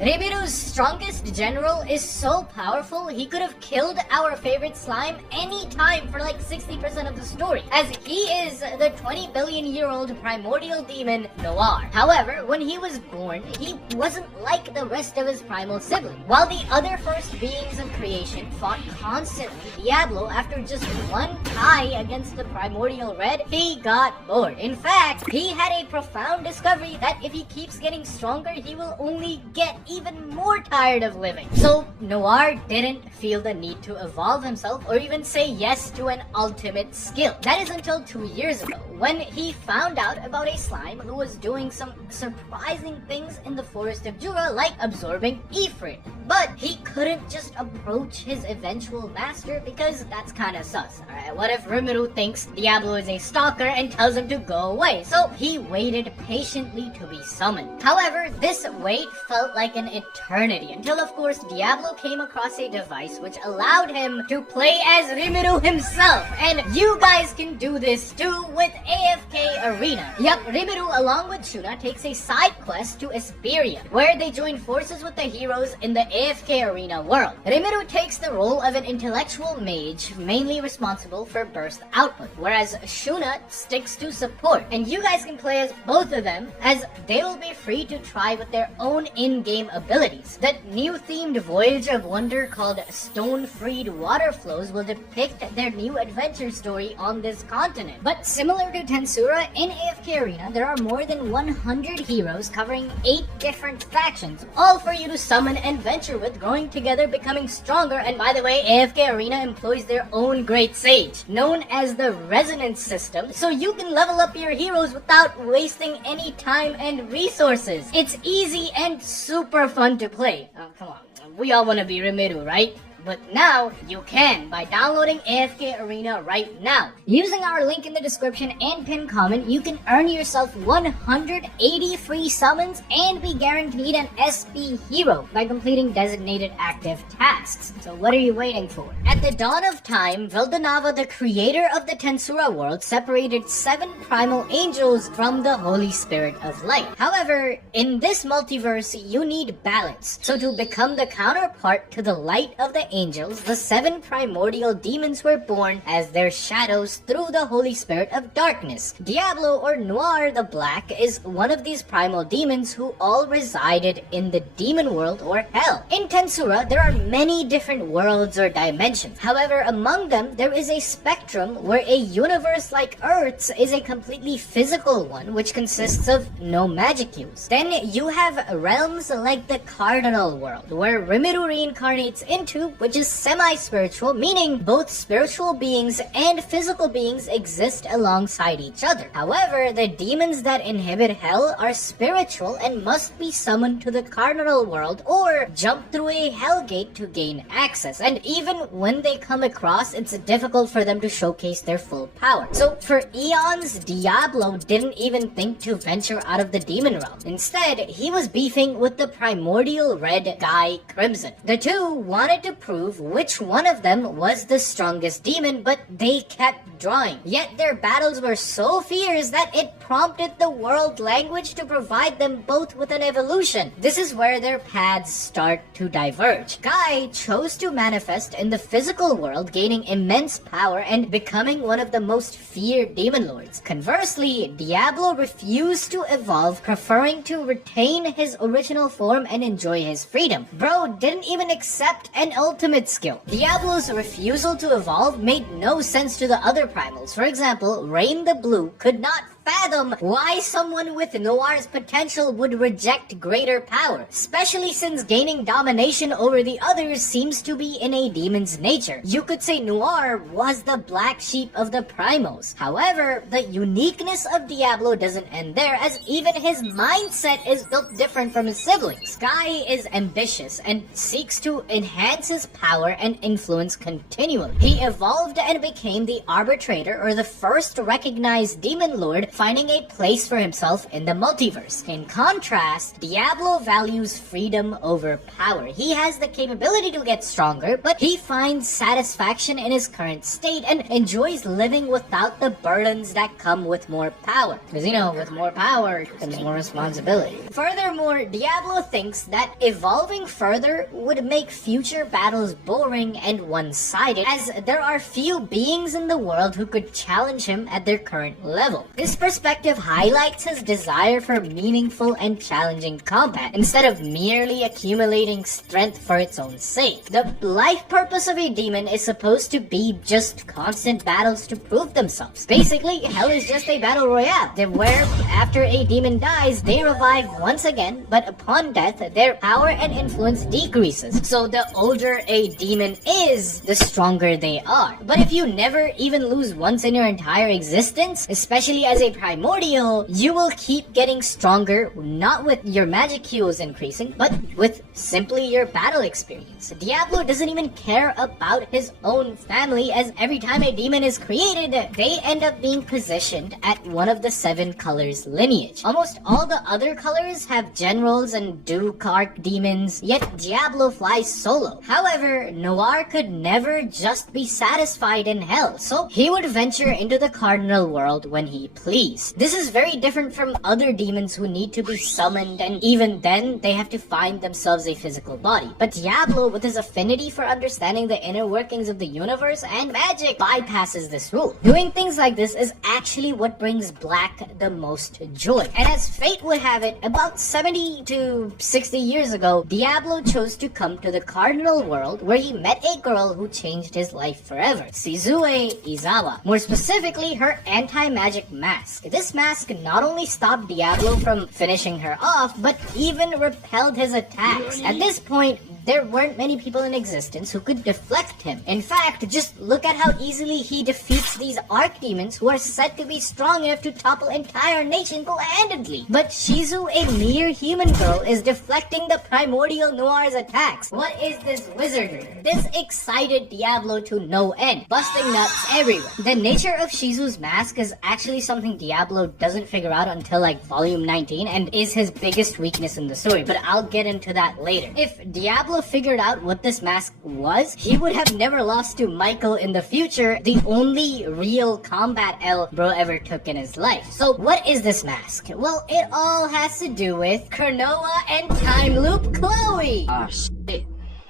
Rimuru's strongest general is so powerful, he could have killed our favorite slime any time for like 60% of the story, as he is the 20 billion year old primordial demon Noir. However, when he was born, he wasn't like the rest of his primal siblings. While the other first beings of creation fought constantly Diablo, after just one tie against the primordial red, he got bored. In fact, he had a profound discovery that if he keeps getting stronger, he will only get even more tired of living. So Noir didn't feel the need to evolve himself or even say yes to an ultimate skill. That is until 2 years ago, when he found out about a slime who was doing some surprising things in the forest of Jura, like absorbing Ifrit. But he couldn't just approach his eventual master because that's kinda sus. Alright, what if Rimuru thinks Diablo is a stalker and tells him to go away? So he waited patiently to be summoned. However, this wait felt like an eternity until, of course, Diablo came across a device which allowed him to play as Rimuru himself. And you guys can do this too with AFK Arena. Yup, Rimuru along with Shuna takes a side quest to Esperia, where they join forces with the heroes in the AFK Arena world. Rimuru takes the role of an intellectual mage, mainly responsible for burst output, whereas Shuna sticks to support. And you guys can play as both of them, as they will be free to try with their own in-game abilities. The new themed Voyage of Wonder called Stone-Freed Water Flows will depict their new adventure story on this continent. But similar to Tensura, in AFK Arena, there are more than 100 heroes covering 8 different factions, all for you to summon and venture with, growing together, becoming stronger. And by the way, AFK Arena employs their own great sage, known as the Resonance System, so you can level up your heroes without wasting any time and resources. It's easy and super fun to play. Oh, come on. We all want to be Rimuru, right? But now you can by downloading AFK Arena right now. Using our link in the description and pinned comment, you can earn yourself 180 free summons and be guaranteed an SP hero by completing designated active tasks. So what are you waiting for? At the dawn of time, Vildanava, the creator of the Tensura world, separated 7 primal angels from the Holy Spirit of Light. However, in this multiverse, you need balance. So to become the counterpart to the light of the angels, the 7 primordial demons were born as their shadows through the Holy Spirit of Darkness. Diablo, or Noir the Black, is one of these primal demons who all resided in the demon world or hell. In Tensura, there are many different worlds or dimensions. However, among them, there is a spectrum where a universe like Earth's is a completely physical one, which consists of no magic use. Then you have realms like the Cardinal world, where Rimuru reincarnates into, which is semi-spiritual, meaning both spiritual beings and physical beings exist alongside each other. However, the demons that inhabit hell are spiritual and must be summoned to the Cardinal world or jump through a hell gate to gain access. And even when they come across, it's difficult for them to showcase their full power. So for eons, Diablo didn't even think to venture out of the demon realm. Instead, he was beefing with the primordial red guy Crimson. The two wanted to prove which one of them was the strongest demon, but they kept drawing. Yet their battles were so fierce that it prompted the world language to provide them both with an evolution. This is where their paths start to diverge. Guy chose to manifest in the physical world, gaining immense power and becoming one of the most feared demon lords. Conversely, Diablo refused to evolve, preferring to retain his original form and enjoy his freedom. Bro didn't even accept an ultimate skill. Diablo's refusal to evolve made no sense to the other primals. For example, Rain the Blue could not fathom why someone with Noir's potential would reject greater power, especially since gaining domination over the others seems to be in a demon's nature. You could say Noir was the black sheep of the primals. However, the uniqueness of Diablo doesn't end there, as even his mindset is built different from his siblings. Guy is ambitious and seeks to enhance his power and influence continually. He evolved and became the arbitrator, or the first recognized demon lord, finding a place for himself in the multiverse. In contrast, Diablo values freedom over power. He has the capability to get stronger, but he finds satisfaction in his current state and enjoys living without the burdens that come with more power. Because, you know, with more power comes more responsibility. Furthermore, Diablo thinks that evolving further would make future battles boring and one-sided, as there are few beings in the world who could challenge him at their current level. This perspective highlights his desire for meaningful and challenging combat, instead of merely accumulating strength for its own sake. The life purpose of a demon is supposed to be just constant battles to prove themselves. Basically, hell is just a battle royale, where after a demon dies, they revive once again, but upon death, their power and influence decreases. So the older a demon is, the stronger they are. But if you never even lose once in your entire existence, especially as a primordial, you will keep getting stronger, not with your magic heals increasing, but with simply your battle experience. Diablo doesn't even care about his own family, as every time a demon is created, they end up being positioned at one of the 7 colors lineage. Almost all the other colors have generals and Duke Arc demons, yet Diablo flies solo. However, Noir could never just be satisfied in hell, so he would venture into the cardinal world when he pleased. This is very different from other demons who need to be summoned, and even then, they have to find themselves a physical body. But Diablo, with his affinity for understanding the inner workings of the universe and magic, bypasses this rule. Doing things like this is actually what brings Black the most joy. And as fate would have it, about 70 to 60 years ago, Diablo chose to come to the cardinal world, where he met a girl who changed his life forever, Shizue Izawa. More specifically, her anti-magic mask. This mask not only stopped Diablo from finishing her off, but even repelled his attacks. At this point, there weren't many people in existence who could deflect him. In fact, just look at how easily he defeats these archdemons who are said to be strong enough to topple entire nations single-handedly. But Shizu, a mere human girl, is deflecting the primordial Noir's attacks. What is this wizardry? This excited Diablo to no end, busting nuts everywhere. The nature of Shizu's mask is actually something Diablo doesn't figure out until like volume 19, and is his biggest weakness in the story, but I'll get into that later. If Diablo figured out what this mask was, he would have never lost to Michael in the future, the only real combat L bro ever took in his life. So what is this mask? Well, it all has to do with Cronoa and Time Loop Chloe. Ah, shit.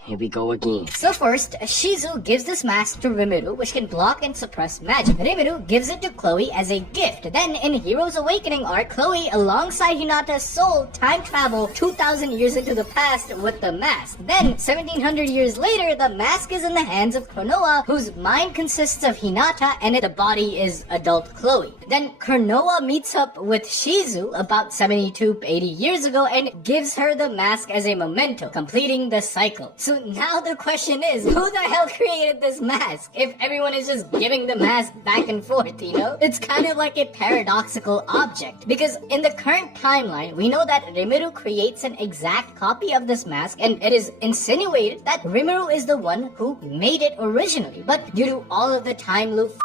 Here we go again. So first, Shizu gives this mask to Rimuru, which can block and suppress magic. Rimuru gives it to Chloe as a gift. Then, in Hero's Awakening arc, Chloe, alongside Hinata's soul, time travel 2,000 years into the past with the mask. Then, 1,700 years later, the mask is in the hands of Cronoa, whose mind consists of Hinata and the body is adult Chloe. Then, Cronoa meets up with Shizu about 70 to 80 years ago and gives her the mask as a memento, completing the cycle. So now the question is, who the hell created this mask? If everyone is just giving the mask back and forth, you know? It's kind of like a paradoxical object. Because in the current timeline, we know that Rimuru creates an exact copy of this mask, and it is insinuated that Rimuru is the one who made it originally. But due to all of the time loop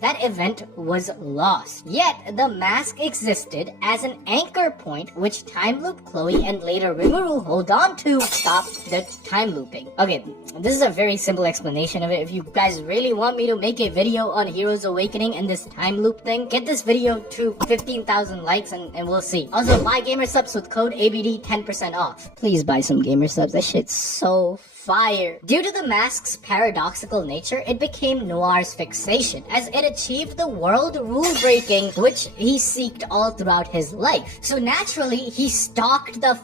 that event was lost. Yet, the mask existed as an anchor point which Time Loop Chloe and later Rimuru hold on to stop the time looping. Okay, this is a very simple explanation of it. If you guys really want me to make a video on Hero's Awakening and this time loop thing, get this video to 15,000 likes and we'll see. Also, buy gamer subs with code ABD 10% off. Please buy some gamer subs. That shit's so fire. Due to the mask's paradoxical nature, it became Noir's fixation, as it achieved the world rule-breaking which he seeked all throughout his life. So naturally, he stalked the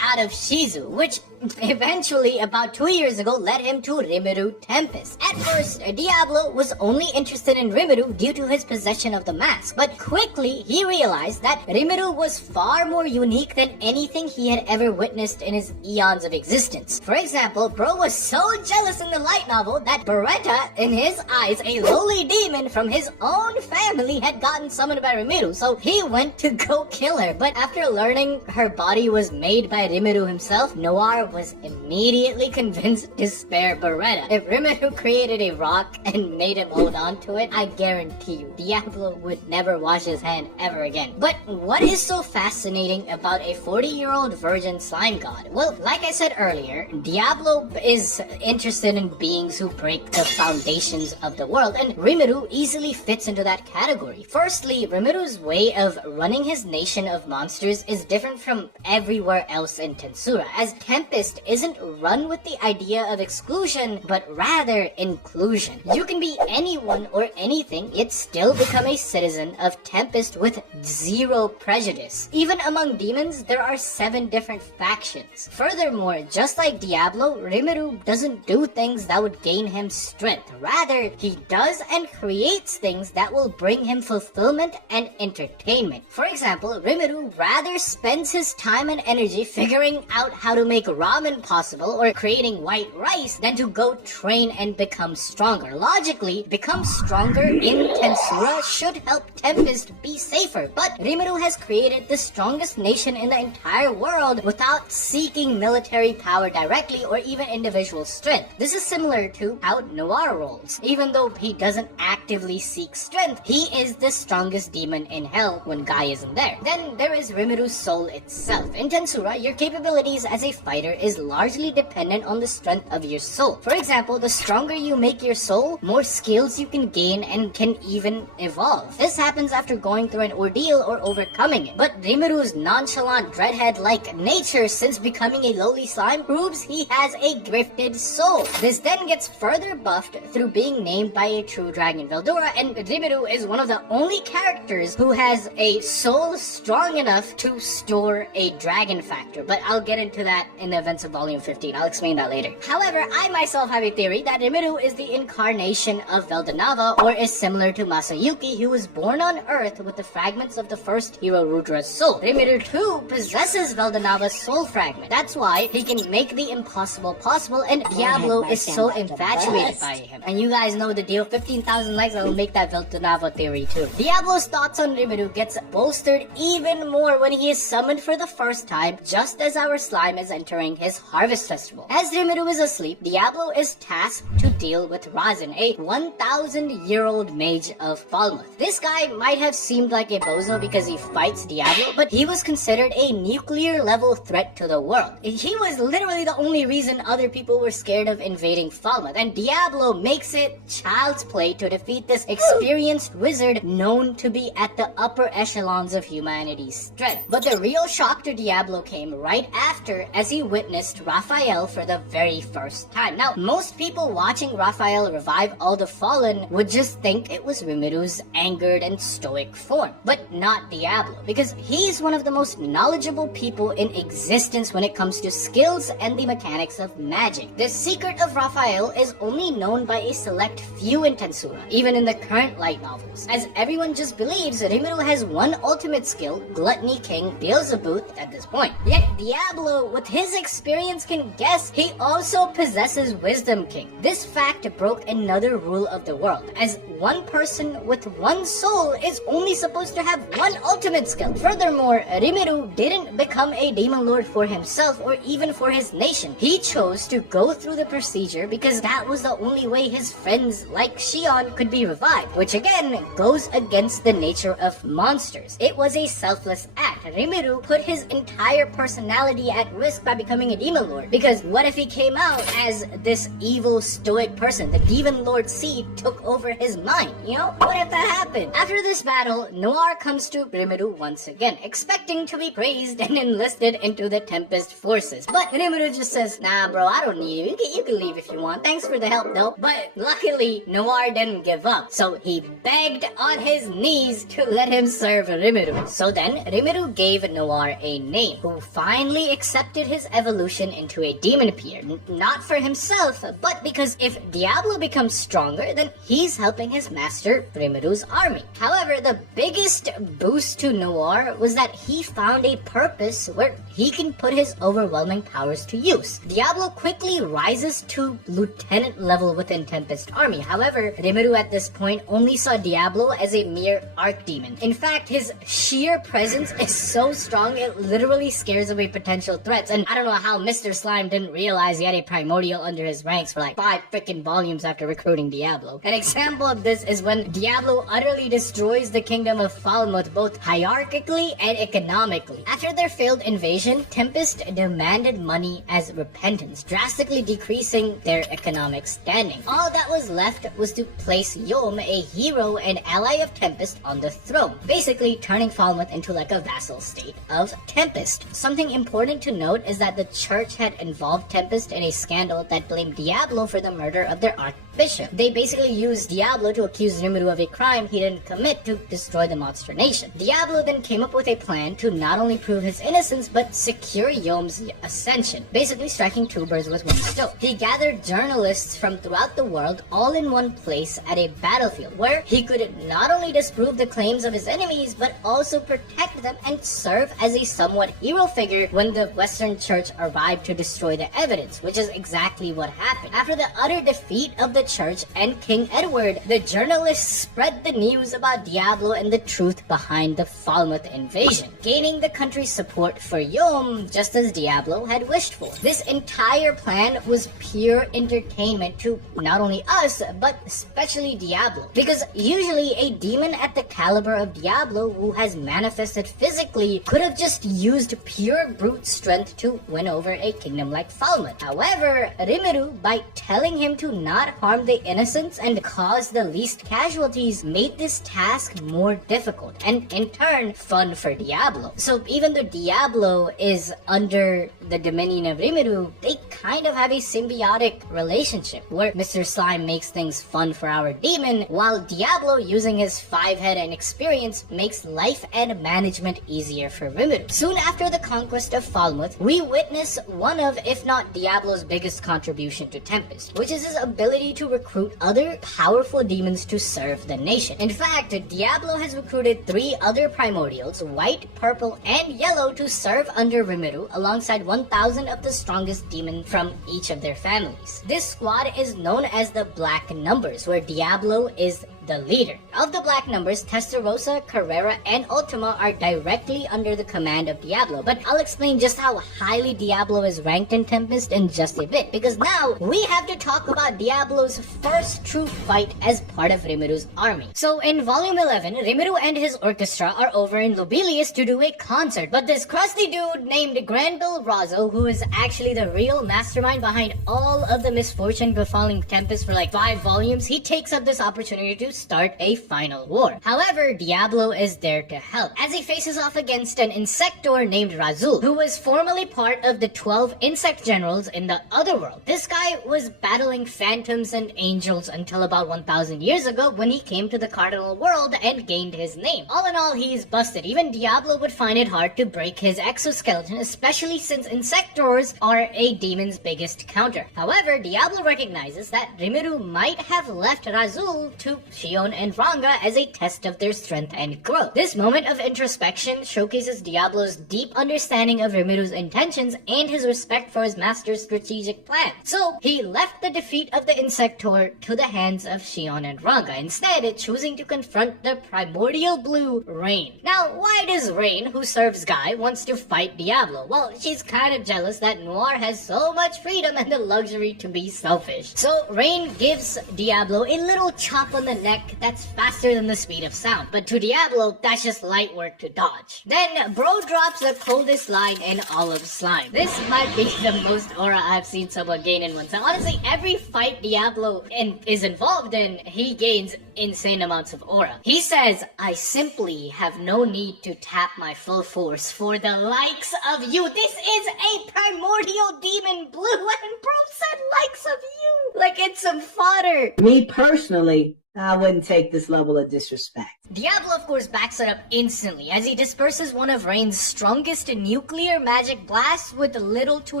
out of Shizu, which eventually, about 2 years ago, led him to Rimuru Tempest. At first, Diablo was only interested in Rimuru due to his possession of the mask, but quickly he realized that Rimuru was far more unique than anything he had ever witnessed in his eons of existence. For example, bro was so jealous in the light novel that Beretta, in his eyes, a lowly demon from his own family, had gotten summoned by Rimuru, so he went to go kill her. But after learning her body was made by by Rimuru himself, Noir was immediately convinced to spare Beretta. If Rimuru created a rock and made him hold on to it, I guarantee you, Diablo would never wash his hand ever again. But what is so fascinating about a 40-year-old virgin slime god? Well, like I said earlier, Diablo is interested in beings who break the foundations of the world, and Rimuru easily fits into that category. Firstly, Rimuru's way of running his nation of monsters is different from everywhere else in Tensura, as Tempest isn't run with the idea of exclusion, but rather inclusion. You can be anyone or anything, yet still become a citizen of Tempest with zero prejudice. Even among demons, there are 7 different factions. Furthermore, just like Diablo, Rimuru doesn't do things that would gain him strength. Rather, he does and creates things that will bring him fulfillment and entertainment. For example, Rimuru rather spends his time and energy figuring out how to make ramen possible or creating white rice than to go train and become stronger. Logically, become stronger in Tensura should help Tempest be safer, but Rimuru has created the strongest nation in the entire world without seeking military power directly or even individual strength. This is similar to how Noir rolls. Even though he doesn't actively seek strength, he is the strongest demon in hell when Guy isn't there. Then there is Rimuru's soul itself. In Tensura, your capabilities as a fighter is largely dependent on the strength of your soul. For example, the stronger you make your soul, more skills you can gain and can even evolve. This happens after going through an ordeal or overcoming it. But Rimuru's nonchalant dreadhead-like nature since becoming a lowly slime proves he has a gifted soul. This then gets further buffed through being named by a true dragon Veldora, and Rimuru is one of the only characters who has a soul strong enough to store a dragon factor. But I'll get into that in the events of Volume 15. I'll explain that later. However, I myself have a theory that Rimuru is the incarnation of Veldanava, or is similar to Masayuki, who was born on Earth with the fragments of the first hero Rudra's soul. Rimuru too possesses Veldanava's soul fragment. That's why he can make the impossible possible, and Diablo is so infatuated by him. And you guys know the deal, 15,000 likes, I will make that Veldanava theory too. Diablo's thoughts on Rimuru gets bolstered even more when he is summoned for the first time, just as our slime is entering his harvest festival. As Rimuru is asleep, Diablo is tasked to deal with Razin, a 1,000-year-old mage of Falmouth. This guy might have seemed like a bozo because he fights Diablo, but he was considered a nuclear-level threat to the world. He was literally the only reason other people were scared of invading Falmouth, and Diablo makes it child's play to defeat this experienced wizard known to be at the upper echelons of humanity's strength. But the real shock to Diablo came right after, as he witnessed Raphael for the very first time. Now, most people watching Raphael revive all the fallen would just think it was Rimuru's angered and stoic form, but not Diablo, because he's one of the most knowledgeable people in existence when it comes to skills and the mechanics of magic. The secret of Raphael is only known by a select few in Tensura, even in the current light novels, as everyone just believes Rimuru has one ultimate skill, Gluttony King Beelzebub, at this point. Yet Diablo, with his experience, can guess he also possesses Wisdom King. This fact broke another rule of the world, as one person with one soul is only supposed to have one ultimate skill. Furthermore, Rimuru didn't become a demon lord for himself or even for his nation. He chose to go through the procedure because that was the only way his friends like Shion could be revived, which again goes against the nature of monsters. It was a selfless act. Rimuru put his entire personality at risk by becoming a demon lord, because what if he came out as this evil stoic person? The demon lord seed took over his mind, you know? What if that happened? After this battle, Noir comes to Rimuru once again, expecting to be praised and enlisted into the Tempest forces. But Rimuru just says, nah bro, I don't need you. You can leave if you want. Thanks for the help though. But luckily, Noir didn't give up, so he begged on his knees to let him serve Rimuru. So then, Rimuru gave Noir a name, who finally accepted his evolution into a demon peer. Not for himself, but because if Diablo becomes stronger, then he's helping his master Rimuru's army. However, the biggest boost to Noir was that he found a purpose where he can put his overwhelming powers to use. Diablo quickly rises to lieutenant level within Tempest army. However, Rimuru at this point only saw Diablo as a mere archdemon. In fact, his sheer presence is so strong it literally scares him to be potential threats, and I don't know how Mr. Slime didn't realize he had a primordial under his ranks for like 5 freaking volumes after recruiting Diablo. An example of this is when Diablo utterly destroys the kingdom of Falmouth both hierarchically and economically. After their failed invasion, Tempest demanded money as repentance, drastically decreasing their economic standing. All that was left was to place Yom, a hero and ally of Tempest, on the throne, basically turning Falmouth into like a vassal state of Tempest. Something important to note is that the church had involved Tempest in a scandal that blamed Diablo for the murder of their archbishop. They basically used Diablo to accuse Rimuru of a crime he didn't commit to destroy the monster nation. Diablo then came up with a plan to not only prove his innocence but secure Yom's ascension, basically striking 2 birds with 1 stone. He gathered journalists from throughout the world all in one place at a battlefield where he could not only disprove the claims of his enemies but also protect them and serve as a somewhat hero figure when the Western Church arrived to destroy the evidence, which is exactly what happened. After the utter defeat of the church and King Edward, the journalists spread the news about Diablo and the truth behind the Falmouth invasion, gaining the country's support for Yom just as Diablo had wished for. This entire plan was pure entertainment to not only us, but especially Diablo, because usually a demon at the caliber of Diablo who has manifested physically could have just used pure brute strength to win over a kingdom like Falmouth. However, Rimuru, by telling him to not harm the innocents and cause the least casualties, made this task more difficult and in turn fun for Diablo. So even though Diablo is under the dominion of Rimuru, they kind of have a symbiotic relationship where Mr. Slime makes things fun for our demon, while Diablo, using his 5-head and experience, makes life and management easier for Rimuru. Soon after the conquest of Falmouth, we witness one of, if not Diablo's biggest contribution to Tempest, which is his ability to recruit other powerful demons to serve the nation. In fact, Diablo has recruited 3 other primordials, white, purple, and yellow, to serve under Rimuru alongside 1,000 of the strongest demons from each of their families. This squad is known as the Black Numbers, where Diablo is the leader. Of the Black Numbers, Testarossa, Carrera, and Ultima are directly under the command of Diablo, but I'll explain just how highly Diablo is ranked in Tempest in just a bit, because now we have to talk about Diablo's first true fight as part of Rimuru's army. So in Volume 11, Rimuru and his orchestra are over in Lobilius to do a concert, but this crusty dude named Granville Razzo, who is actually the real mastermind behind all of the misfortune befalling Tempest for like 5 volumes, he takes up this opportunity to start a final war. However, Diablo is there to help, as he faces off against an insector named Razul, who was formerly part of the 12 insect generals in the Otherworld. This guy was battling phantoms and angels until about 1,000 years ago when he came to the Cardinal World and gained his name. All in all, he's busted. Even Diablo would find it hard to break his exoskeleton, especially since insectors are a demon's biggest counter. However, Diablo recognizes that Rimuru might have left Razul to Shion and Ranga as a test of their strength and growth. This moment of introspection showcases Diablo's deep understanding of Rimuru's intentions and his respect for his master's strategic plan. So, he left the defeat of the Insector to the hands of Shion and Ranga, instead choosing to confront the primordial blue Rain. Now, why does Rain, who serves Guy, wants to fight Diablo? Well, she's kind of jealous that Noir has so much freedom and the luxury to be selfish. So, Rain gives Diablo a little chop on the neck that's faster than the speed of sound, but to Diablo, that's just light work to dodge. Then, Bro drops the coldest line in all of Slime. This might be the most aura I've seen someone gain in one time. Honestly, every fight Diablo is involved in, he gains insane amounts of aura. He says, "I simply have no need to tap my full force for the likes of you." This is a primordial demon blue, and Bro said likes of you. Like it's some fodder. Me personally, I wouldn't take this level of disrespect. Diablo, of course, backs it up instantly as he disperses one of Rain's strongest nuclear magic blasts with little to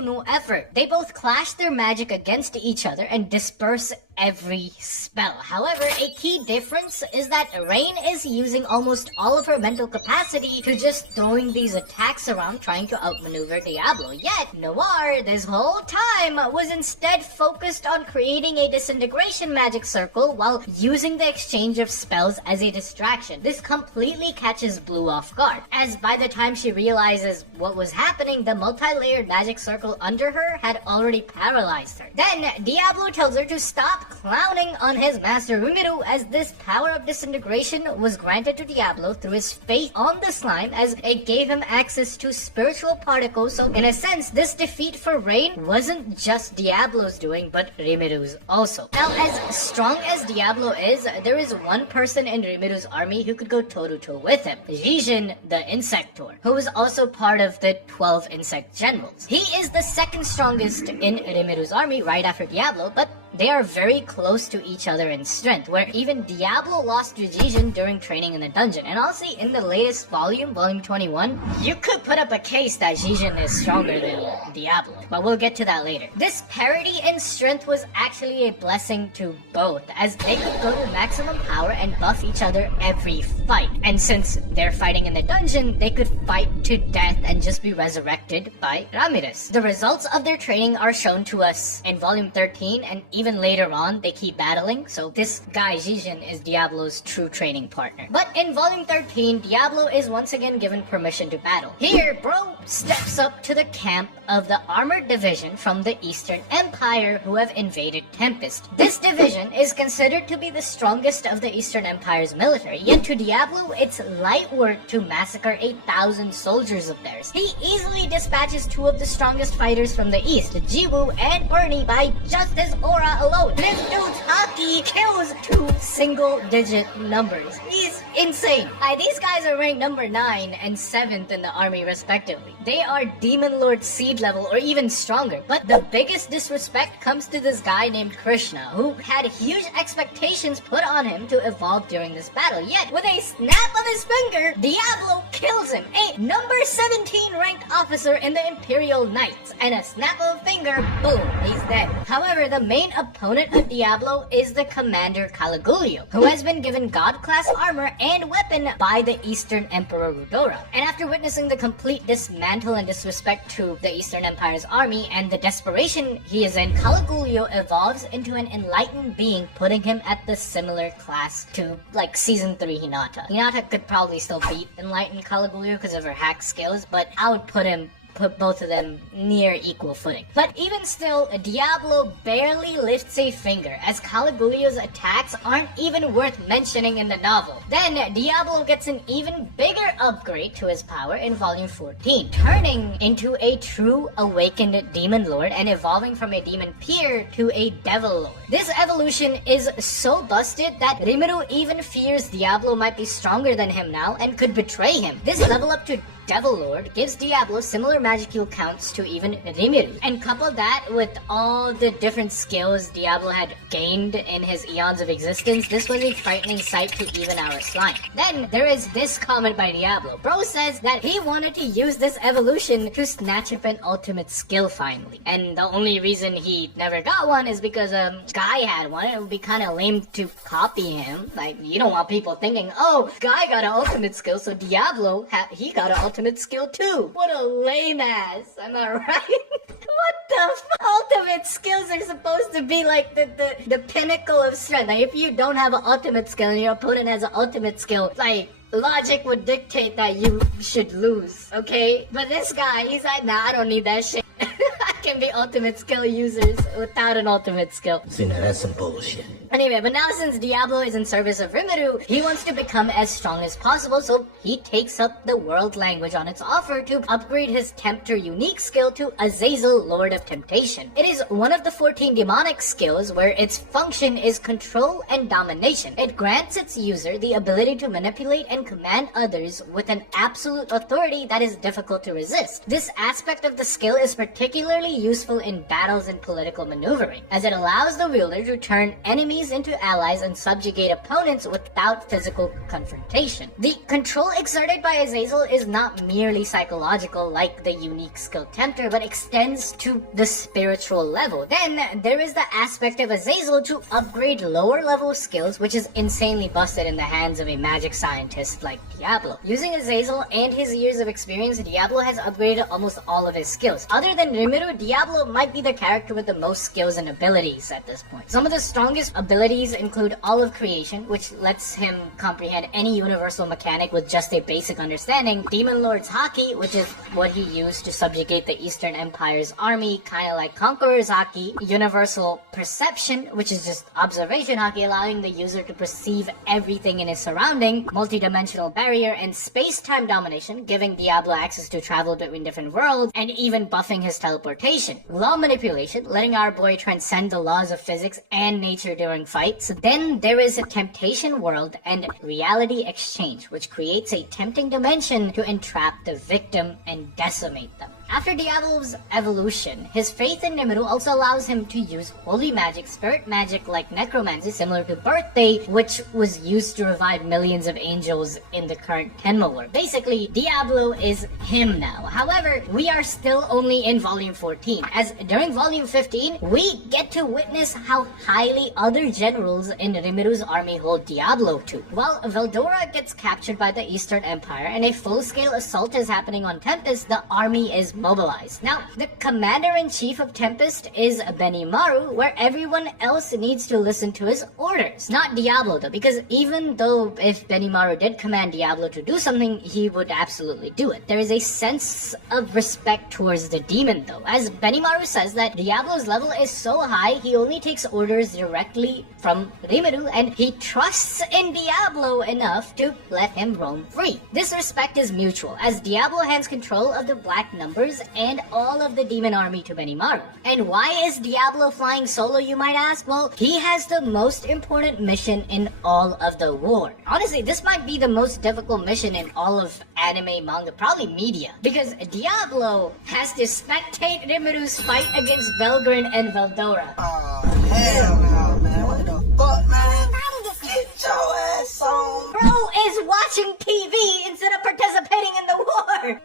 no effort. They both clash their magic against each other and disperse every spell. However, a key difference is that Rain is using almost all of her mental capacity to just throwing these attacks around trying to outmaneuver Diablo. Yet, Noir, this whole time, was instead focused on creating a disintegration magic circle while using the exchange of spells as a distraction. This completely catches Blue off guard, as by the time she realizes what was happening, the multi-layered magic circle under her had already paralyzed her. Then, Diablo tells her to stop clowning on his master Rimuru, as this power of disintegration was granted to Diablo through his faith on the slime, as it gave him access to spiritual particles. So in a sense, this defeat for Rain wasn't just Diablo's doing, but Rimuru's also. Now, as strong as Diablo is, there is one person in Rimuru's army who could go toe-to-toe with him. Jijin the Insector, who was also part of the 12 insect generals. He is the second strongest in Rimuru's army right after Diablo, but they are very close to each other in strength, where even Diablo lost to Jijin during training in the dungeon. And honestly, in the latest volume, volume 21, you could put up a case that Jijin is stronger than Diablo, but we'll get to that later. This parity in strength was actually a blessing to both, as they could go to maximum power and buff each other every fight. And since they're fighting in the dungeon, they could fight to death and just be resurrected by Ramirez. The results of their training are shown to us in volume 13, and even later on, they keep battling, so this guy Jijin is Diablo's true training partner. But in volume 13, Diablo is once again given permission to battle. Here, bro steps up to the camp of the armored division from the Eastern Empire who have invaded Tempest. This division is considered to be the strongest of the Eastern Empire's military, yet to Diablo, it's light work to massacre 8,000 soldiers of theirs. He easily dispatches two of the strongest fighters from the East, Jiwoo and Ernie, by just his aura alone. This dude's hockey kills two single-digit numbers. He's insane. These guys are ranked number 9 and 7th in the army respectively. They are Demon Lord Seed level or even stronger. But the biggest disrespect comes to this guy named Krishna, who had huge expectations put on him to evolve during this battle. Yet, with a snap of his finger, Diablo kills him. A number 17 ranked officer in the Imperial Knights. And a snap of a finger, boom, he's dead. However, the main opponent of Diablo is the Commander Caligulio, who has been given God-class armor and weapon by the Eastern Emperor Rudora. And after witnessing the complete dismantle and disrespect to the Eastern Empire's army and the desperation he is in, Caligulio evolves into an enlightened being, putting him at the similar class to, like, Season 3 Hinata. Hinata could probably still beat enlightened Caligulio because of her hack skills, but I would put both of them near equal footing. But even still, Diablo barely lifts a finger, as Caligulio's attacks aren't even worth mentioning in the novel. Then, Diablo gets an even bigger upgrade to his power in volume 14, turning into a true awakened demon lord and evolving from a demon peer to a devil lord. This evolution is so busted that Rimuru even fears Diablo might be stronger than him now and could betray him. This level up to Devil Lord gives Diablo similar magical counts to even Rimuru. And couple that with all the different skills Diablo had gained in his eons of existence, this was a frightening sight to even our slime. Then there is this comment by Diablo. Bro says that he wanted to use this evolution to snatch up an ultimate skill finally. And the only reason he never got one is because Guy had one. It would be kind of lame to copy him. Like, you don't want people thinking, oh, Guy got an ultimate skill, so Diablo, he got an ultimate skill too. What a lame ass, am I right? What the ultimate skills are supposed to be like the pinnacle of strength. Like, if you don't have an ultimate skill and your opponent has an ultimate skill, like, logic would dictate that you should lose, okay? But this guy, he's like, nah, I don't need that shit. I can be ultimate skill users without an ultimate skill. See, now that's some bullshit. Anyway, but now since Diablo is in service of Rimuru, he wants to become as strong as possible, so he takes up the world language on its offer to upgrade his Tempter unique skill to Azazel, Lord of Temptation. It is one of the 14 demonic skills where its function is control and domination. It grants its user the ability to manipulate and command others with an absolute authority that is difficult to resist. This aspect of the skill is particularly useful in battles and political maneuvering, as it allows the wielder to turn enemies enemies into allies and subjugate opponents without physical confrontation. The control exerted by Azazel is not merely psychological like the unique skill Tempter, but extends to the spiritual level. Then there is the aspect of Azazel to upgrade lower level skills, which is insanely busted in the hands of a magic scientist like Diablo. Using Azazel and his years of experience, Diablo has upgraded almost all of his skills. Other than Rimuru, Diablo might be the character with the most skills and abilities at this point. Some of the strongest abilities include All of Creation, which lets him comprehend any universal mechanic with just a basic understanding, Demon Lord's Haki, which is what he used to subjugate the Eastern Empire's army, kinda like Conqueror's Haki, Universal Perception, which is just observation Haki, allowing the user to perceive everything in his surrounding, Multidimensional Barrier, and Space-Time Domination, giving Diablo access to travel between different worlds, and even buffing his teleportation. Law Manipulation, letting our boy transcend the laws of physics and nature during fights. Then there is a Temptation World and Reality Exchange, which creates a tempting dimension to entrap the victim and decimate them. After Diablo's evolution, his faith in Rimuru also allows him to use holy magic, spirit magic like necromancy, similar to Birthday, which was used to revive millions of angels in the current Tenma world. Basically, Diablo is him now. However, we are still only in Volume 14, as during Volume 15, we get to witness how highly other generals in Rimuru's army hold Diablo to. While Veldora gets captured by the Eastern Empire and a full-scale assault is happening on Tempest, the army is mobilized. Now, the commander-in-chief of Tempest is Benimaru, where everyone else needs to listen to his orders. Not Diablo though, because even though if Benimaru did command Diablo to do something, he would absolutely do it. There is a sense of respect towards the demon though, as Benimaru says that Diablo's level is so high, he only takes orders directly from Rimuru, and he trusts in Diablo enough to let him roam free. This respect is mutual, as Diablo hands control of the Black Numbers and all of the demon army to Benimaru. And why is Diablo flying solo, you might ask? Well, he has the most important mission in all of the war. Honestly, this might be the most difficult mission in all of anime, manga, probably media, because Diablo has to spectate Rimuru's fight against Velgrin and Veldora. Hell no, man. What the fuck, man? Get your ass on. Bro is watching TV instead of participating in the war.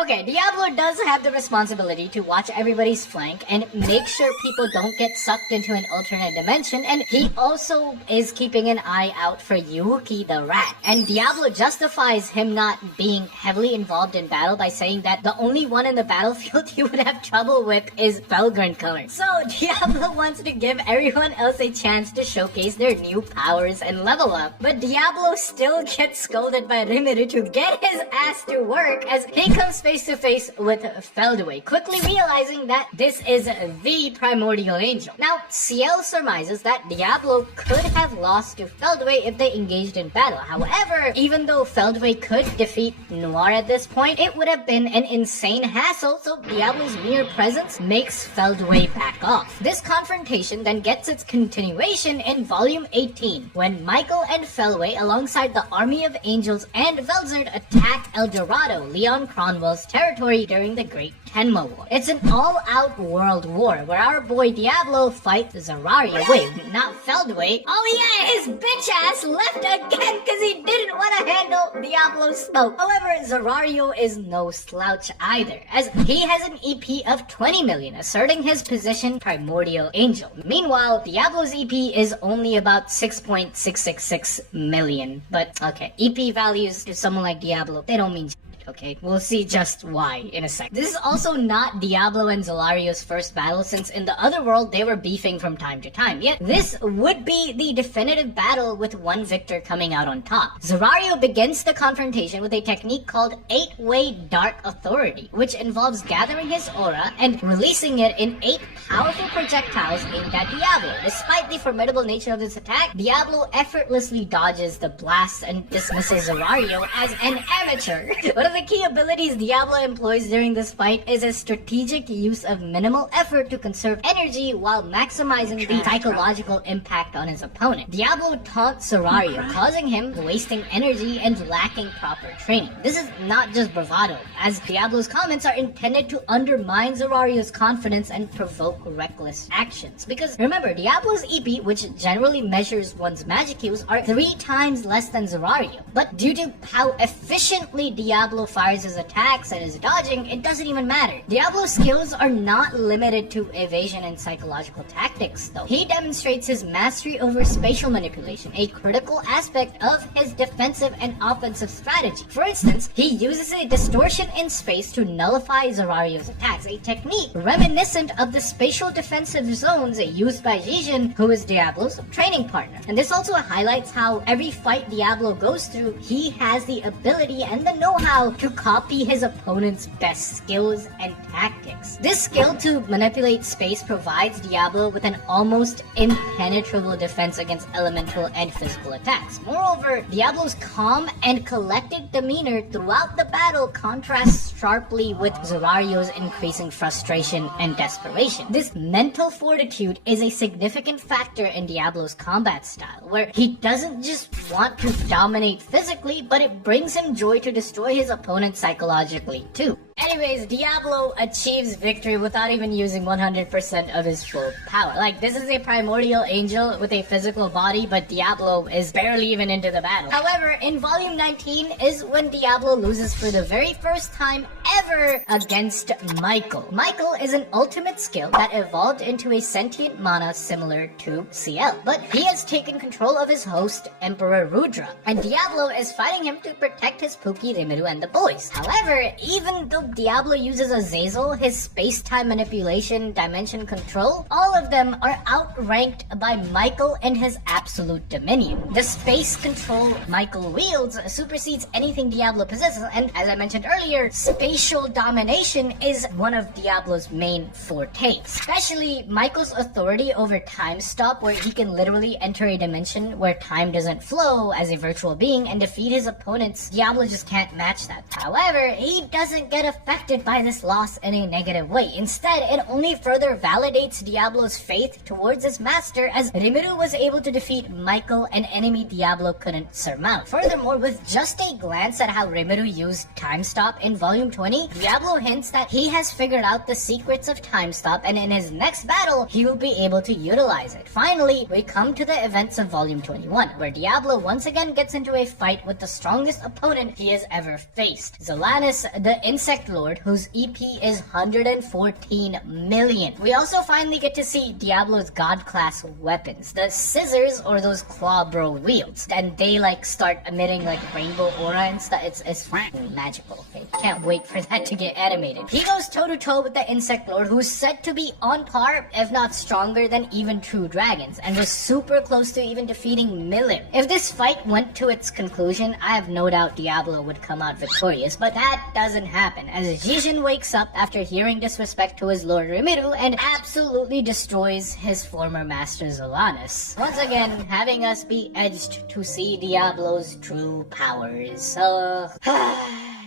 Okay, Diablo does have the responsibility to watch everybody's flank and make sure people don't get sucked into an alternate dimension, and he also is keeping an eye out for Yuki the rat. And Diablo justifies him not being heavily involved in battle by saying that the only one in the battlefield he would have trouble with is Felgrin Color. So Diablo wants to give everyone else a chance to showcase their new powers and level up, but Diablo still gets scolded by Rimuru to get his ass to work as he comes face to face with Feldway, quickly realizing that this is the Primordial Angel. Now, Ciel surmises that Diablo could have lost to Feldway if they engaged in battle. However, even though Feldway could defeat Noir at this point, it would have been an insane hassle, so Diablo's mere presence makes Feldway back off. This confrontation then gets its continuation in Volume 18, when Michael and Feldway, alongside the army of angels and Velzard, attack El Dorado, Leon Cronwell's territory during the Great Tenma War. It's an all-out world war where our boy Diablo fights Zerario. Wait, not Feldway. Oh yeah, his bitch ass left again because he didn't want to handle Diablo's smoke. However, Zerario is no slouch either, as he has an EP of 20 million, asserting his position Primordial Angel. Meanwhile, Diablo's EP is only about 6.666 million. But okay, EP values to someone like Diablo, they don't mean shit. Okay, we'll see just why in a sec. This is also not Diablo and Zelario's first battle, since in the other world they were beefing from time to time. Yet this would be the definitive battle with one victor coming out on top. Zerario begins the confrontation with a technique called 8-Way Dark Authority, which involves gathering his aura and releasing it in 8 powerful projectiles aimed at Diablo. Despite the formidable nature of this attack, Diablo effortly dodges the blast and dismisses Zerario as an amateur. What are the key abilities Diablo employs during this fight is a strategic use of minimal effort to conserve energy while maximizing the psychological impact on his opponent. Diablo taunts Serario, causing him wasting energy and lacking proper training. This is not just bravado, as Diablo's comments are intended to undermine Serario's confidence and provoke reckless actions. Because remember, Diablo's EP, which generally measures one's magic use, are 3 times less than Serario. But due to how efficiently Diablo fires his attacks and his dodging, it doesn't even matter. Diablo's skills are not limited to evasion and psychological tactics, though. He demonstrates his mastery over spatial manipulation, a critical aspect of his defensive and offensive strategy. For instance, he uses a distortion in space to nullify Serario's attacks, a technique reminiscent of the spatial defensive zones used by Jijin, who is Diablo's training partner. And this also highlights how every fight Diablo goes through, he has the ability and the know-how to copy his opponent's best skills and tactics. This skill to manipulate space provides Diablo with an almost impenetrable defense against elemental and physical attacks. Moreover, Diablo's calm and collected demeanor throughout the battle contrasts sharply with Serario's increasing frustration and desperation. This mental fortitude is a significant factor in Diablo's combat style, where he doesn't just want to dominate physically, but it brings him joy to destroy his opponent psychologically too. Anyways, Diablo achieves victory without even using 100% of his full power. Like, this is a primordial angel with a physical body, but Diablo is barely even into the battle. However, in Volume 19 is when Diablo loses for the very first time ever against Michael. Michael is an ultimate skill that evolved into a sentient mana similar to CL, but he has taken control of his host, Emperor Rudra, and Diablo is fighting him to protect his Pookie, Rimuru, and the boys. However, even though Diablo uses Azazel, his space-time manipulation, dimension control, all of them are outranked by Michael and his absolute dominion. The space control Michael wields supersedes anything Diablo possesses, and as I mentioned earlier, spatial domination is one of Diablo's main fortes. Especially Michael's authority over time stop, where he can literally enter a dimension where time doesn't flow as a virtual being and defeat his opponents. Diablo just can't match that. However, he doesn't get affected by this loss in a negative way. Instead, it only further validates Diablo's faith towards his master, as Rimuru was able to defeat Michael, an enemy Diablo couldn't surmount. Furthermore, with just a glance at how Rimuru used Time Stop in Volume 20, Diablo hints that he has figured out the secrets of Time Stop, and in his next battle, he will be able to utilize it. Finally, we come to the events of Volume 21, where Diablo once again gets into a fight with the strongest opponent he has ever faced, Zolanis, the Insect Lord, whose EP is 114 million. We also finally get to see Diablo's god class weapons, the scissors, or those claw bro wields, and they like start emitting like rainbow aura and stuff. It's magical. Okay? Can't wait for that to get animated. He goes toe to toe with the Insect Lord, who's said to be on par, if not stronger than even true dragons, and was super close to even defeating Miller. If this fight went to its conclusion, I have no doubt Diablo would come out victorious, but that doesn't happen, as Jijin wakes up after hearing disrespect to his lord Rimuru and absolutely destroys his former master Zolanis, once again having us be edged to see Diablo's true powers. So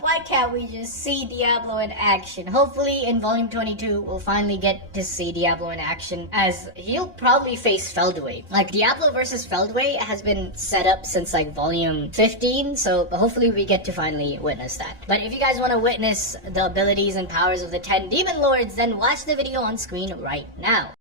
why can't we just see Diablo in action? Hopefully in Volume 22 we'll finally get to see Diablo in action, as he'll probably face Feldway. Like, Diablo versus Feldway has been set up since like Volume 15, so hopefully we get to finally witness that. But if you guys want to witness the abilities and powers of the 10 Demon Lords, then watch the video on screen right now.